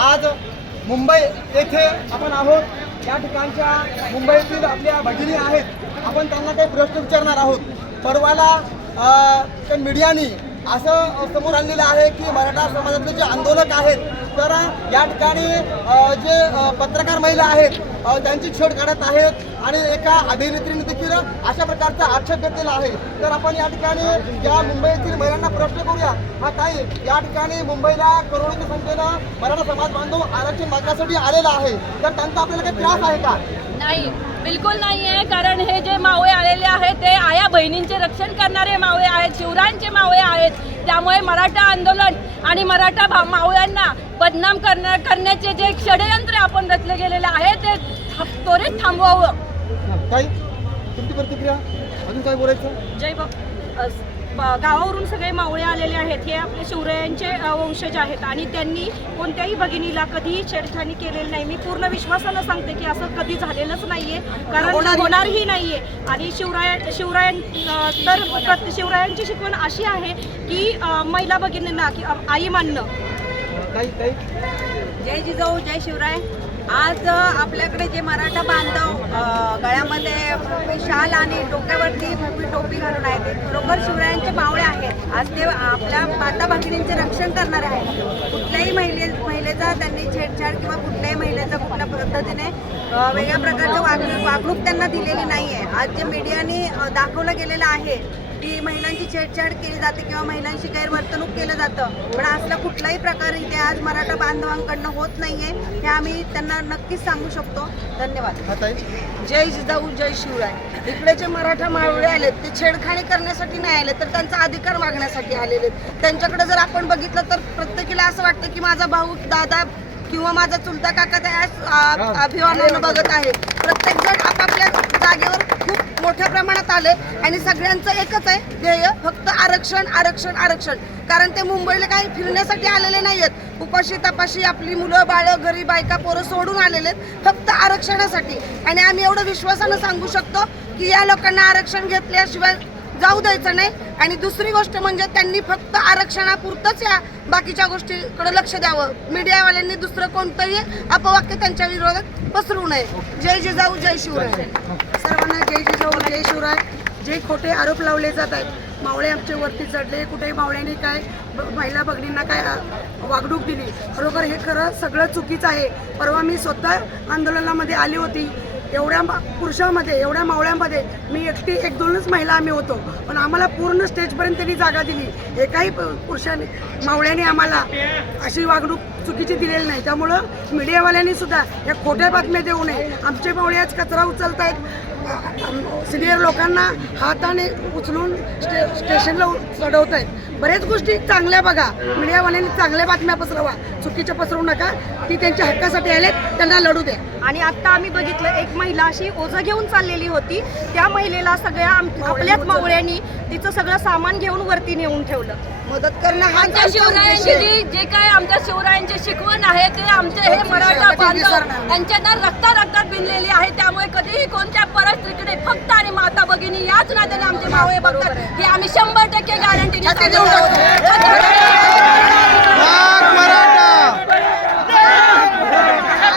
आज मुंबई येथे आपण आहोत. या ठिकाणच्या मुंबईतील आपल्या भगिनी आहेत. आपण त्यांना काही प्रश्न विचारणार आहोत. परवाला त्या मीडियानी असं समोर आणलेलं आहे की मराठा समाजातले जे आंदोलक आहेत तर या ठिकाणी जे पत्रकार महिला आहेत त्यांची छेड काढत आहेत आणि एका अभिनेत्रीने देखील अशा प्रकारचा आक्षेप घेतलेला आहे. तर आपण या ठिकाणी या मुंबईतील महिलांना प्रश्न करूया. हा काही या ठिकाणी मुंबईला करोडोच्या संख्येनं मराठा समाज बांधव आरक्षण मागण्यासाठी आलेला आहे. तर त्यांचा आपल्याला काही त्रास आहे का? नाही बिलकुल नाही आहे कारण हे जे मावळे आलेले आहेत ते बहिणींचे रक्षण करणारे मावळे आहेत शिवरायांचे मावळे आहेत. त्यामुळे मराठा आंदोलन आणि मराठा भा- मावळ्यांना बदनाम करण्या करण्याचे जे षडयंत्र आपण रचले गेलेले आहे ते था- त्वरित थांबवावं. तुमची प्रतिक्रिया? अजून काय बोलायचं? जय ब अ, ब- गावावरून सगळे मावळे आलेले आहेत. हे आपले शिवरायांचे वंशज आहेत. आणि त्यांनी कोणत्याही भगिनीला कधीही छेडछाणी केलेली नाही. मी पूर्ण विश्वासानं सांगते की असं कधी झालेलंच नाहीये. कारण होणारही नाहीये. आणि शिवराय शिवरायन अ, तर प्रत- शिवरायांची शिकवण अशी आहे की महिला भगिनींना आई मानणं. जय जिजाऊ जय शिवराय. आज आपल्याकडे जे मराठा बांधव गळ्यामध्ये शाल आणि डोक्यावरती भगवी टोपी घालून आहेत ते खरोखर शिवरायांचे मावळे आहेत. आज ते आपल्या माता भगिनींचे रक्षण करणारे आहेत. कुठल्याही महिले महिलेचा त्यांनी छेडछाड किंवा कुठल्याही महिलेचा कुठल्या पद्धतीने वेगळ्या प्रकारचं वागणूक वागणूक त्यांना दिलेली नाही आहे आज जे मीडियाने दाखवलं गेलेलं आहे की महिलांची छेडछाड केली जाते किंवा महिलांशी गैरवर्तणूक केलं जातं. पण असला कुठलाही प्रकार इथे आज मराठा बांधवांकडनं होत नाहीये हे आम्ही त्यांना नक्कीच सांगू शकतो. धन्यवाद. जय जिजाऊ जय शिवराय. इकडे जे मराठा मावळे आलेत ते छेडखाणी करण्यासाठी नाही आले तर त्यांचा अधिकार मागण्यासाठी आलेले आहेत. त्यांच्याकडे जर आपण बघितलं तर प्रत्येकीला असं वाटतं की माझा भाऊ दादा किंवा माझा चुलता काका त्या अभिमानानं बघत आहे. प्रत्येक जण आपापल्या जागेवर खूप मोठ्या प्रमाणात आले आणि सगळ्यांचं एकच आहे ध्येय फक्त आरक्षण आरक्षण आरक्षण. कारण ते मुंबईला काही फिरण्यासाठी आलेले नाही आहेत उपाशी तपाशी आपली मुलं बाळं घरी बायका पोरं सोडून आलेले आहेत फक्त आरक्षणासाठी. आणि आम्ही एवढं विश्वासानं सांगू शकतो की या लोकांना आरक्षण घेतल्याशिवाय जाऊ द्यायचं नाही. आणि दुसरी गोष्ट म्हणजे त्यांनी फक्त आरक्षणापुरतंच या बाकीच्या गोष्टीकडे लक्ष द्यावं. मीडियावाल्यांनी दुसरं कोणतंही अपवाक्य त्यांच्या विरोधात पसरू नये. जय जिजाऊ जय शिवराय. सर्वांना जय जिजाऊ जय शिवराय. जे खोटे आरोप लावले जात आहेत मावळे आमचे वरती चढले कुठे मावळ्यांनी काय ब- महिला भगिनींना काय वागणूक दिली. खरोखर हे खरं सगळं चुकीचं आहे. परवा मी स्वतः आंदोलनामध्ये आली होती. एवढ्या पुरुषामध्ये पुरुषांमध्ये एवढ्या मावळ्यांमध्ये मी एकटी एक दोनच महिला आम्ही होतो. पण आम्हाला पूर्ण स्टेजपर्यंत त्यांनी जागा दिली. एकाही प- पुरुषाने मावळ्याने आम्हाला अशी वागणूक चुकीची दिलेली नाही. त्यामुळं मीडियावाल्यांनी सुद्धा या खोट्या बातम्या देऊ नये. आमचे मावळे आज कचरा उचलत आहेत सिनियर लोकांना हाताने उचलून स्टे स्टेशनला चढवत आहेत बऱ्याच गोष्टी चांगल्या बघा. मीडियावाल्यांनी चांगल्या बातम्या पसरवा. चुकीच्या पसरवू नका. ती त्यांच्या हक्कासाठी आलेत. त्यांना लढू द्या. आणि आता आम्ही बघितलं एक महिला अशी ओझं घेऊन चाललेली होती. त्या महिलेला सगळ्या आम- आपल्याच मावळ्यांनी तिचं सगळं सामान घेऊन वरती नेऊन ठेवलं. मदत करणं हा आमच्या शिवरायांची. जी जे काय आमच्या शिवरायांची शिकवण आहे ते आमचे हे मराठा बांधव त्यांच्या ना रक्ता रक्तात भिनलेली आहे त्यामुळे कधीही कोणत्या परिस्थितीकडे फक्त आणि माता भगिनी याच नात्याने आमचे मावळे बघतात. हे आम्ही शंभर टक्के गॅरंटी